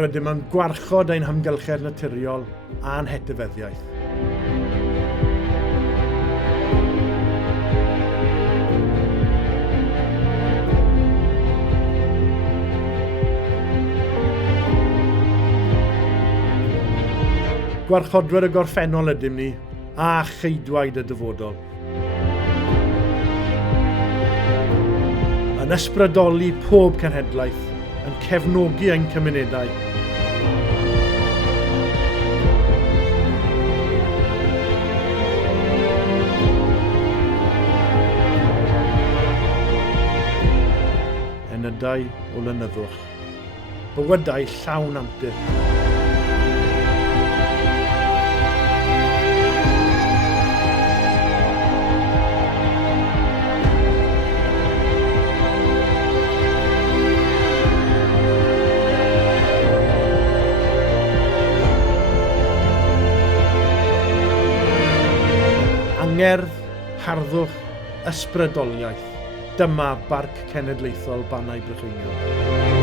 rydym yn gwarchod ein hymgylchedd naturiol a'n hetifeddiaeth. Gwarchodwyr y gorffennol ydym ni, a cheidwaid y dyfodol. Yn ysbrydoli pob cenhedlaeth, yn cefnogi ein cymunedau. Enydau o lynyddwch, bywydau llawn antur. Angerdd, harddwch, ysbrydoliaeth. Dyma Parc Cenedlaethol Bannau Brycheiniog.